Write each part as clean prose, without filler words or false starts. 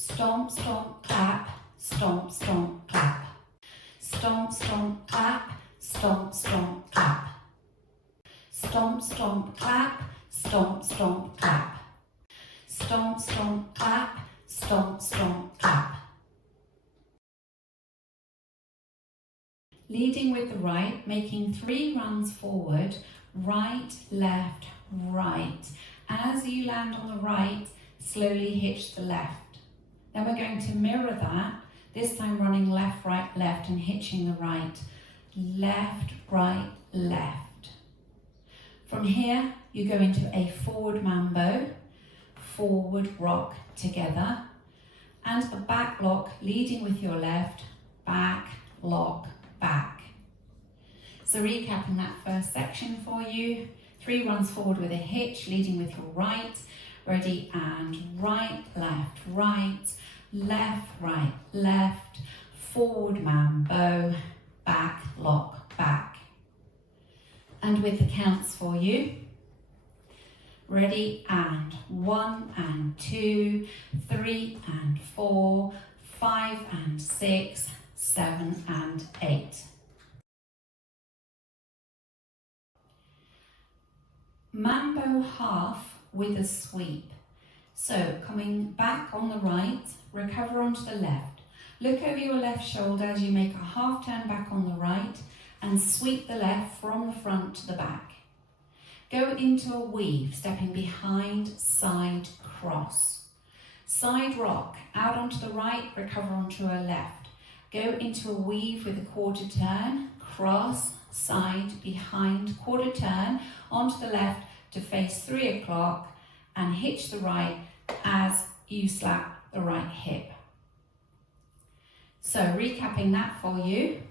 Stomp, stomp, clap, stomp, stomp, clap. Stomp, stomp, clap, stomp, stomp, clap. Stomp, stomp, clap, stomp, stomp, clap. Stomp, stomp, clap, stomp, stomp, clap. Leading with the right, making 3 runs forward, right, left, right. As you land on the right, slowly hitch the left. Then we're going to mirror that, this time running left, right, left and hitching the right. Left, right, left. From here, you go into a forward mambo, forward rock together, and a back lock leading with your left, back, lock, back. So recapping that first section for you, 3 runs forward with a hitch, leading with your right, ready, and right, left, right, left, right, left, forward mambo, back, lock, back. And with the counts for you, ready, and 1 and 2, 3 and 4, 5 and 6, 7 and 8. Mambo half with a sweep. So coming back on the right, recover onto the left. Look over your left shoulder as you make a half turn back on the right and sweep the left from the front to the back. Go into a weave, stepping behind, side, cross. Side rock, out onto the right, recover onto a left. Go into a weave with a quarter turn, cross, side, behind, quarter turn, onto the left to face 3 o'clock and hitch the right as you slap the right hip. So recapping that for you,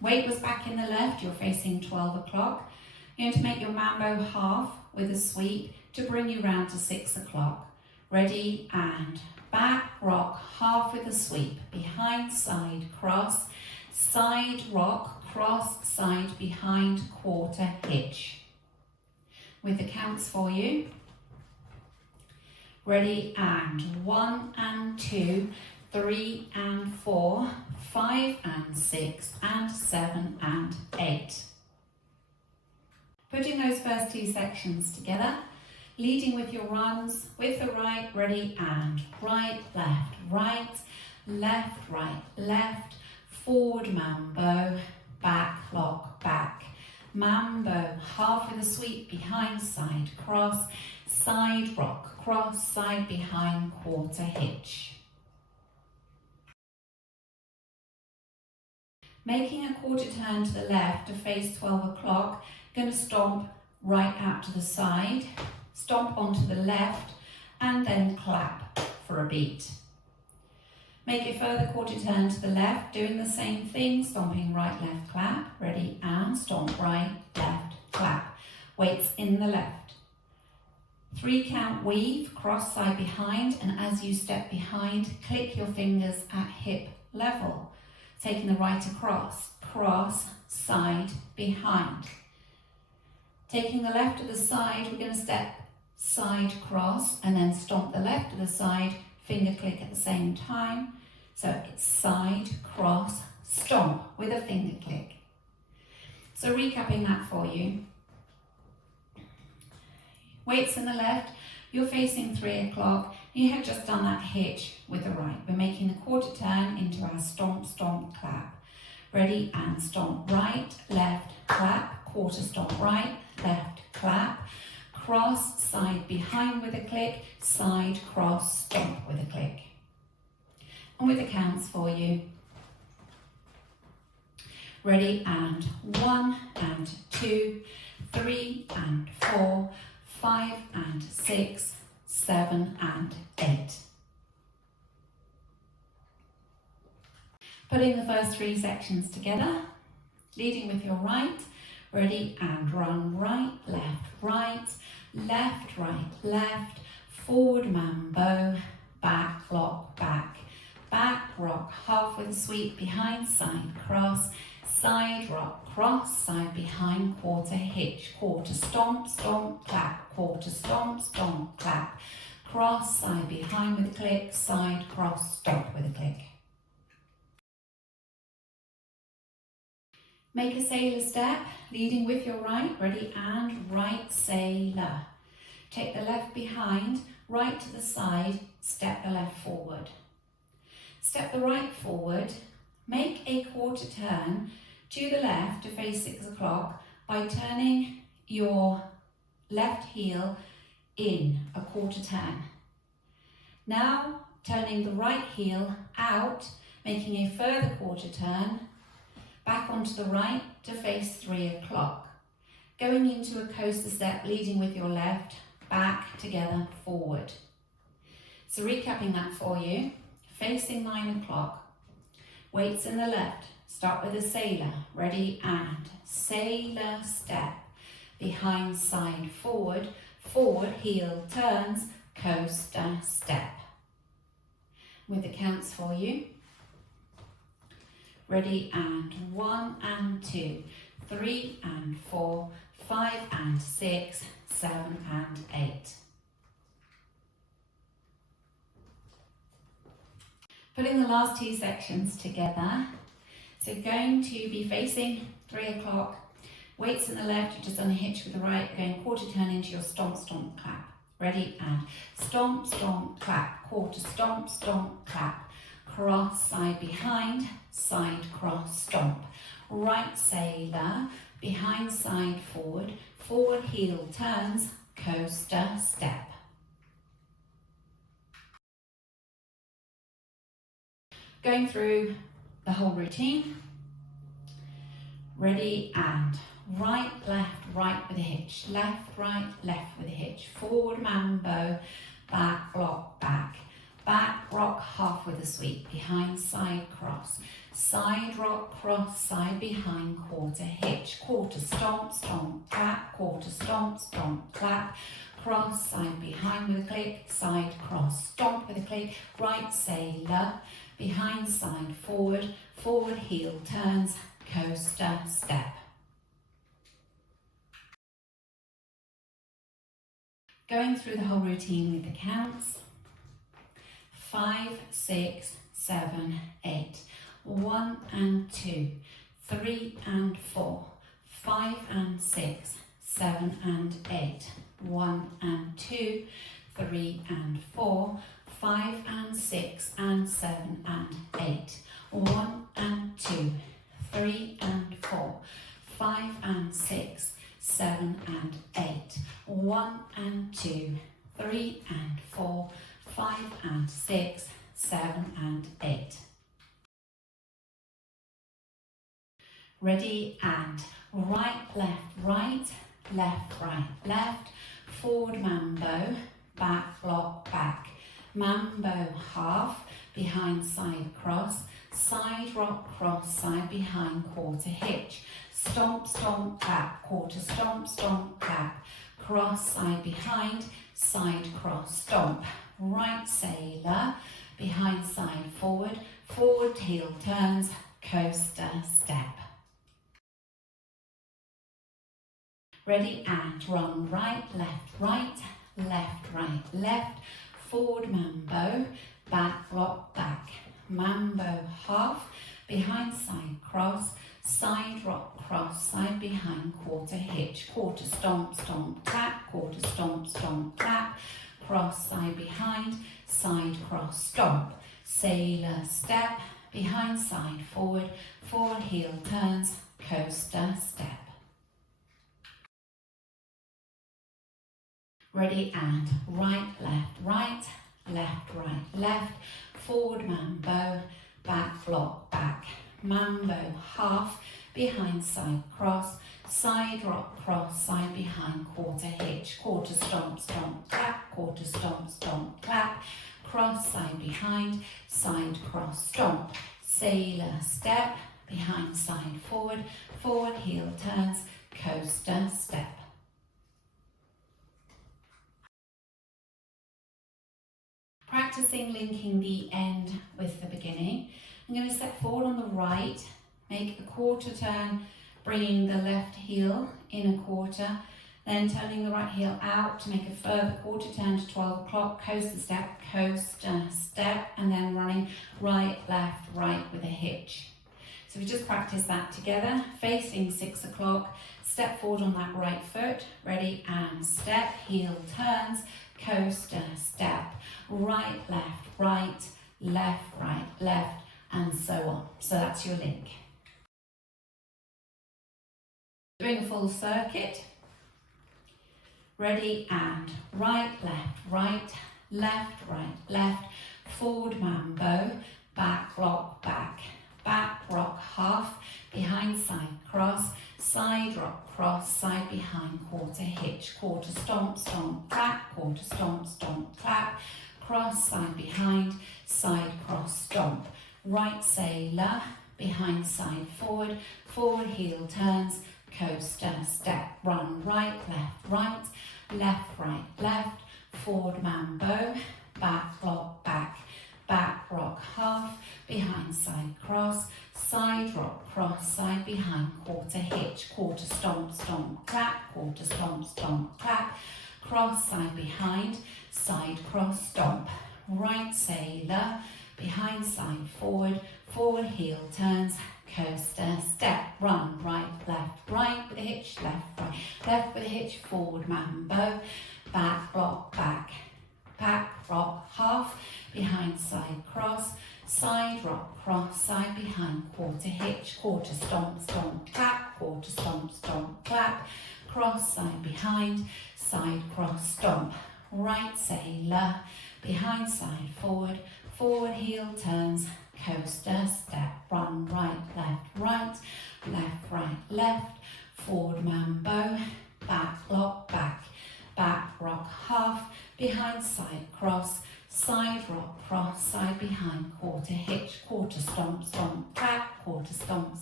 weight was back in the left, you're facing 12 o'clock. You're going to make your mambo half with a sweep to bring you round to 6 o'clock. Ready, and back rock, half with a sweep, behind, side, cross, side rock, cross, side, behind, quarter, hitch. With the counts for you. Ready, and 1 and 2, 3 and 4, 5 and 6, and 7 and 8. Putting those first 2 sections together, leading with your runs, with the right, ready, and right, left, right, left, right, left, forward mambo, back, lock, back. Mambo, half with a sweep, behind, side, cross, side rock, cross, side, behind, quarter, hitch. Making a quarter turn to the left to face 12 o'clock, going to stomp right out to the side, stomp onto the left, and then clap for a beat. Make a further quarter turn to the left, doing the same thing, stomping right, left, clap, ready, and stomp right, left, clap. Weights in the left. 3 count weave, cross side behind, and as you step behind, click your fingers at hip level. Taking the right across, cross, side, behind. Taking the left to the side, we're going to step side, cross, and then stomp the left to the side, finger click at the same time. So it's side, cross, stomp with a finger click. So recapping that for you. Weights in the left, you're facing 3 o'clock. You have just done that hitch with the right. We're making the quarter turn into our stomp, stomp, clap. Ready, and stomp right, left, clap, quarter stomp right, left, clap, cross, side, behind with a click, side, cross, stomp with a click. And with the counts for you. Ready, and 1 and 2, 3 and 4, 5 and 6, 7 and 8. Putting the first 3 sections together, leading with your right, ready, and run right, left, right, left, right, left, forward mambo, back, lock, back, back, rock, half with a sweep, behind, side, cross, side, rock, cross, side, behind, quarter, hitch, quarter, stomp, stomp, clap, quarter, stomp, stomp, clap, cross, side behind with a click, side, cross, stomp with a click. Make a sailor step, leading with your right, ready, and right sailor. Take the left behind, right to the side, step the left forward. Step the right forward, make a quarter turn to the left to face 6 o'clock by turning your left heel in a quarter turn. Now turning the right heel out, making a further quarter turn, back onto the right to face 3 o'clock. Going into a coaster step, leading with your left, back, together, forward. So recapping that for you, facing 9 o'clock, weights in the left, start with a sailor, ready, and sailor step, behind, side, forward, forward, heel, turns, coaster step. With the counts for you. Ready, and 1 and 2, 3 and 4, 5 and 6, 7 and 8. Putting the last 2 sections together. So going to be facing 3 o'clock, weights in the left, you've just done a hitch with the right, going quarter turn into your stomp, stomp, clap. Ready, and stomp, stomp, clap, quarter stomp, stomp, clap. Cross, side behind, side, cross, stomp. Right sailor, behind, side, forward, forward, heel, turns, coaster, step. Going through the whole routine. Ready, and right, left, right with a hitch. Left, right, left with a hitch. Forward, mambo, back, block, back. Back, rock, half with a sweep. Behind, side, cross. Side, rock, cross, side, behind, quarter, hitch. Quarter, stomp, stomp, clap. Quarter, stomp, stomp, clap. Cross, side, behind with a click. Side, cross, stomp with a click. Right sailor, behind, side, forward. Forward, heel, turns, coaster, step. Going through the whole routine with the counts. 5, 6, 7, 8. 1 and 2, 3 and 4, 5 and 6, 7 and 8. 1 and 2, 3 and 4, 5 and 6 and 7 and 8. 1 and 2, 3 and 4, 5 and 6, 7 and 8. 1 and 2, 3 and 4, 5 and 6, 7 and 8. Ready, and right, left, right, left, right, left, forward mambo, back, block, back, mambo, half, behind, side, cross, side, rock, cross, side, behind, quarter, hitch, stomp, stomp, clap, quarter, stomp, stomp, clap, cross, side, behind, side, cross, stomp, right sailor, behind, side, forward, forward, heel, turns, coaster, step. Ready, and run right, left, left, right, left, forward mambo, back, block, back, mambo, half, behind, side, cross, side, rock, cross, side, behind, quarter, hitch, quarter, stomp, stomp, clap, quarter, stomp, stomp, clap, cross, side, behind, side, cross, stomp, sailor, step, behind, side, forward, forward, heel, turns, coaster, step. Ready, and right, left, left, forward mambo, back, block, back, mambo, half, behind, side, cross, side, rock, cross, side, behind, quarter, hitch, quarter, stomp, stomp, clap, quarter, stomp, stomp, clap, cross, side, behind, side, cross, stomp, sailor, step, behind, side, forward, forward, heel, turns, coaster, step. Practicing linking the end with the beginning. I'm going to step forward on the right, make a quarter turn, bringing the left heel in a quarter, Then turning the right heel out to make a further quarter turn to 12 o'clock, coaster step, and then running right, left, right with a hitch. So we just practice that together, facing 6 o'clock, step forward on that right foot, ready and step, heel turns, coaster step, right, left, left, and so on. So that's your link. Doing a full circuit. Ready and right, left, right, forward mambo, back block, back rock half, behind side cross, side rock cross, side behind quarter hitch, quarter stomp, clap, quarter stomp, clap, cross, side behind, side cross stomp, right sailor, behind side forward, forward heel turns, coaster step, run right, left, forward mambo, back block, back rock half, behind side cross, side rock cross, side behind quarter hitch, quarter stomp, clap, quarter stomp, clap, cross, side behind, side cross stomp, right sailor, behind side forward, forward heel turns, coaster step, run right with a hitch, left with a hitch, forward mambo, back block, back rock half, behind side cross, side rock cross, side behind quarter hitch, quarter stomp, clap, quarter stomp, clap, cross, side behind, side cross stomp, right sailor, behind side forward, forward heel turns, coaster step, run right, left, forward mambo, back block, back rock half, behind side cross, side rock cross, side behind quarter hitch, quarter stomp, clap, quarter stomp,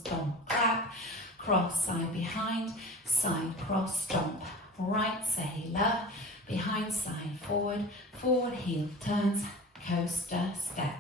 clap, cross, side behind, side cross stomp, right sailor, behind side forward, forward heel turns, coaster step.